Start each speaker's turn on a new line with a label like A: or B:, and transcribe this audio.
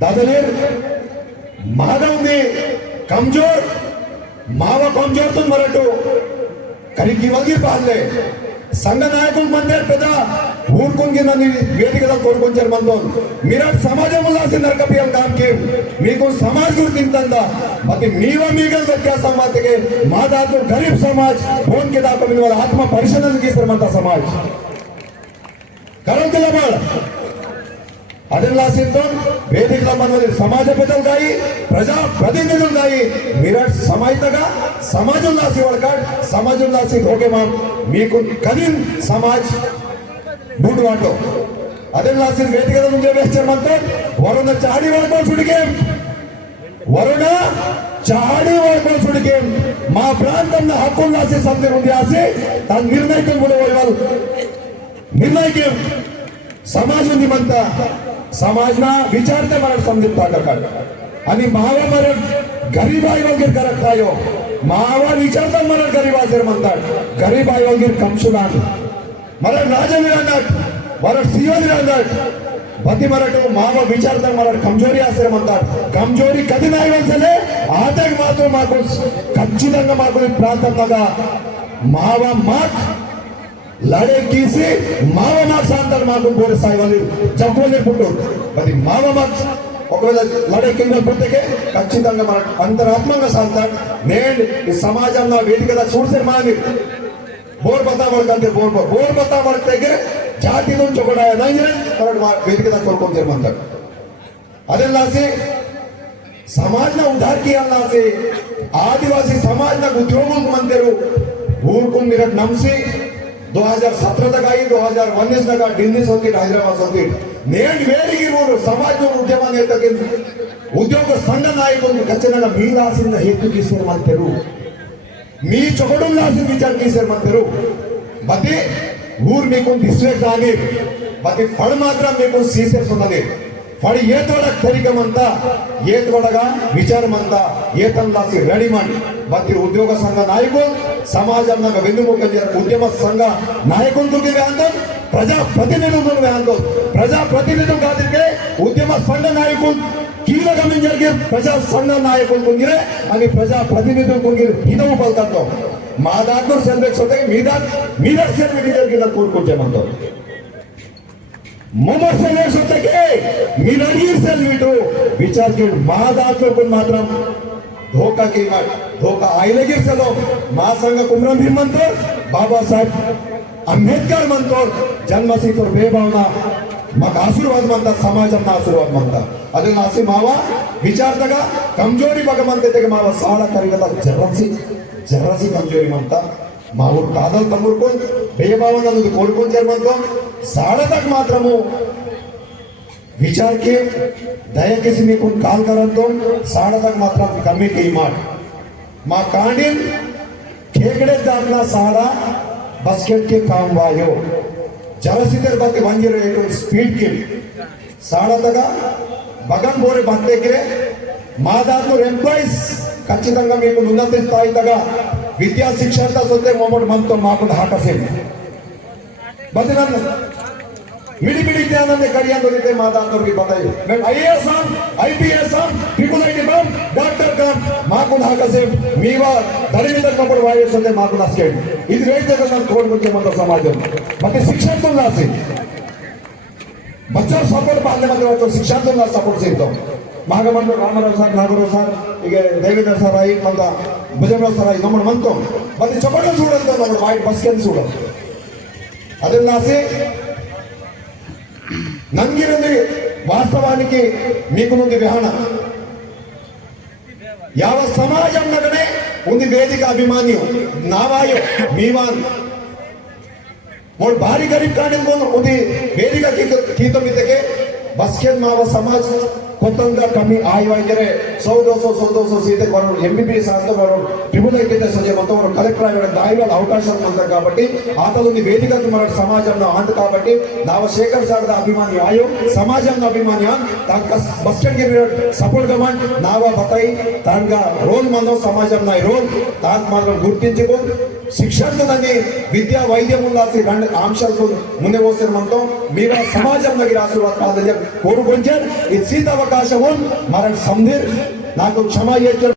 A: दादलेर महागावने कमजोर माव कमजोर तुम मराठो కానీ ఇవన్నీ పాలే సంఘ నాయకులు మందే పెద్ద ఊరుకొని నన్ను వేదికలో కోరుకొంచారు మనతో మీరు సమాజంలో రాసి నరకపియం కామ్కి మీకు సమాజ్ గురించి తింటుందా ಮತ್ತೆ ನೀವ ಮೀಗಲ್ ವ್ಯತ್ಯಾಸ ಮಾತಿಗೆ ಮಾತಾಡ್ತು ಗರೀಬ್ ಸಮಾಜ್ ಫೋನ್ ಗೆ ದಾಖಲೆ ನಿಮ್ಮ ಆತ್ಮ ಪರಿಶೀಲನೆ ಗೀಸಿರುವಂತ ಸಮಾಜ್ ಕರಂತಿಲ್ಲ ಬಾಳ అనిల్లా సింగ్తో వేదికల మనవి సమాజ పెద్దలుగాయి ప్రజా ప్రతినిధులుగాయి మిరట్ సమాహితగా సమాజుల్లాసి సమాజం సమాజుల్లాసి ఓకే మామ్. మీకు కదీం సమాజ్ బూటు వాటో. అనిల్లా సింగ్ వేదికల ముందే వేస్తామంటే వరుణ చాడి వాడుకోవాలి చుడికేం వరుణ చాడి వాడుకోవాలి చుడికేం మా ప్రాంతం హక్కుల్లాసి సంతి ఉంది ఆసి దాని నిర్ణయం కూడా వాళ్ళు. నిర్ణయం समाज समाजवादी म्हणता समाजना विचारते मला संदीप पाटकर आणि मावा मरण गरीब आई वगैरे करत नाही हो. मावा विचारतात मला गरीब आजर म्हणतात. गरीब आई वगैरे कमसून आण. मला राजवीर आणत मला सिंहवीर आणत. बती मराठी मावा विचारतात मला कमजोरी असे म्हणतात. कमजोरी कधी नाही म्हणजे आता मात्र मागूस खचितांना मागून प्रांतात नका मावा माग ಲಡೇಕಿಸಿ ಮಾವ ಮಾರ್ಕ್ಸ್ మాకు పోలీస్ ಬೋರೆ వాళ్ళు. ಚಪ್ಪಲಿ పుట్టారు మరి మామ మార్క్స్ ఒకవేళ కింద పుట్టకే ఖచ్చితంగా మన అంతరాత్మంగా సాగుతాడు నేను ఈ సమాజంలో వేదిక చూసారు మాది. బోర్ బతా పడుతుంది బోర్ బోర్ బతా దగ్గర జాతి నుంచి ఒకటి ఆయన వేదికగా కోరుకొని తీర్మంటారు అదెల్లాసి ಸಮಾಜನ ಉದಾರ್ಕಿ ఆదివాసీ ಆದಿವಾಸಿ ఉద్యోగం ಉದ್ಯೋಗಕ್ಕೆ ఊరుకు మీరు ನಮ್ಸಿ 2017 तक आई 2019 तक ఢిల్లీ సౌకీట్ హైదరాబాద్ సౌకీట్ నేను వేడికి ఊరు సమాజ ఉద్యమ నేతకి ఉద్యోగ సంఘ నాయకులు ఖచ్చితంగా మీ రాసిన హేతు తీసుకురమంటారు మీ చొకడం రాసి విచార చేశారు మందరు బతి ఊరు మీకు డిస్ట్రిక్ట్ కానీ బతి ఫడ్ మాత్రం మీకు సీసెస్ ఉన్నది ఫడ్ ఏ తోడ తరికమంతా ఏ తోడగా విచారమంతా ఏ తన రాసి రెడీమండ్ బతి ఉద్యోగ సంఘ నాయకులు సమాజంలో వెన్నుముక ఉద్యమ సంఘ నాయకులు వేంతం ప్రజా ప్రతినిధులు వేంతం ప్రజా ప్రతినిధులు కాదికే ఉద్యమ సంఘ నాయకులు కీలకమైన జరిగే ప్రజా సంఘ నాయకులు కుంగిరే అని ప్రజా ప్రతినిధులు కుంగిరి హితవు పలుతాతో మా దాంట్లో సెల్వెక్స్ ఉంటాయి మీ దా మీ దాంట్లో సెల్వెక్స్ జరిగిందని కోరుకుంటామంతో మొమ్మర్ సెల్ఫెక్స్ ఉంటాయి మీరు అడిగిన సెల్ఫీటు విచార్ మా దాంట్లో మాత్రం धोका केला धोका आयलगीर चलो महासंघ कुमरम भीम म्हणतो बाबासाहेब आंबेडकर म्हणतो जन्मसिंह बेभावना मग आशीर्वाद म्हणतात समाजांना आशीर्वाद म्हणतात ಅದೇ ನಾಸಿ ಮಾವ ವಿಚಾರದಾಗ ಕಮ್ಜೋರಿ ಭಗವಂತ ತೆಗೆ ಮಾವ ಸಾಲ ಕರಿಗದ ಜರ್ರಸಿ ಜರ್ರಸಿ ಕಮ್ಜೋರಿ ಮಂತ మావుడు కాదలు తమ్ముడుకొని భేయభావన కోరుకొని జరమంతో సాడతకు మాత్రము विचार के दया के सिमी कुन काल करन तो साढ़े तक मात्रा कमी की मार। माँ कांडिन खेकड़े दामना साढ़ा बस्केट के काम वायो। जलसीतर बाते वंजर एक उन स्पीड के साढ़े तक बगन बोरे बाते के मादा तो रेम्पाइस कच्चे तंग में कुन उन्नत स्थायी तक विद्या शिक्षा तक सोते, मोमोट मंत्र तो माँ को धाका से। बदनाम मिली-मिली ज्ञान ने करियाँ तो देते मादान तो की पता ही मैं आईएएस हम आईपीएस हम ट्रिब्यूनल के हम डॉक्टर का माँ को ढाका से मीवा धरी में तक पर वायरस होते माँ को नस्के इस वेद का नाम कोड मुझे मतलब समाज में मतलब शिक्षा तो ना से बच्चा सफ़र पाले मतलब तो शिक्षा तो ना सफ़र से तो महागमन रामराव सर नागराव सर ये देवीदास राय मतलब बजरंग सराय नमन मंत्र मतलब चपड़ा सूरत नमन वाइट बस के सूरत నంగిరంది వాస్తవానికి మీకు నుండి విహాన. యావ సమాజం నగనే ఉంది వేదిక అభిమానియు. నావాయ మీవాన్. మోడ్ భారీ గరీబ్ కానీ ఉంది వేదిక కీతం ఇద్దకే బస్కెన్ మావ సమాజం? ಕೊತ್ತಂದ ಕಮ್ಮಿ ಆಯವಾಗಿದ್ರೆ ಸೌದೋಸೋ ಸೌದೋಸೋ ಸೀತೆ ಬರೋರು ಎಂಬಿಬಿಎಸ್ ಅಂತ ಬರೋರು ತ್ರಿಭುವನ ಐಕ್ಯತೆ ಸಂಜೆ ಮೊತ್ತವರು ಕಲೆಕ್ಟರ್ ಆಗಿರೋದು ಆಯವಾದ ಅವಕಾಶ ಅಂತ ಕಾಬಟ್ಟಿ ಆತದೊಂದು ವೇದಿಕೆ ಮರಾಠ ಸಮಾಜವನ್ನು ಆಂತ ಕಾಬಟ್ಟಿ ನಾವು ಶೇಖರ್ ಸಾರದ ಅಭಿಮಾನಿ ಆಯೋ ಸಮಾಜದ ಅಭಿಮಾನಿಯ ಬಸ್ ಸ್ಟ್ಯಾಂಡ್ಗೆ సపోర్ట్ కమాండ్ నావా బతాయి దానిగా రోల్ మనం సమాజం నా రోల్ దానికి మాత్రం గుర్తించుకో ಶಿಕ್ಷಣದಲ್ಲಿ ವಿದ್ಯಾ ವೈದ್ಯ ಮುಲ್ಲಾಸಿ ಗಂಡ ಅಂಶಗಳು ಮುಂದೆ ಹೋಗ್ತಿರುವಂತ ಮೀರ ಸಮಾಜಂಗೆ ಆಶೀರ್ವಾದ ಕಾಲದಲ್ಲಿ ಕೋರುಗೊಂಜರ್ ಇದು ಸೀತ ಅವಕಾಶವನ್ನು ಮರಣ ಸಂದಿರ್ నాకు క్షమ చేస్తారు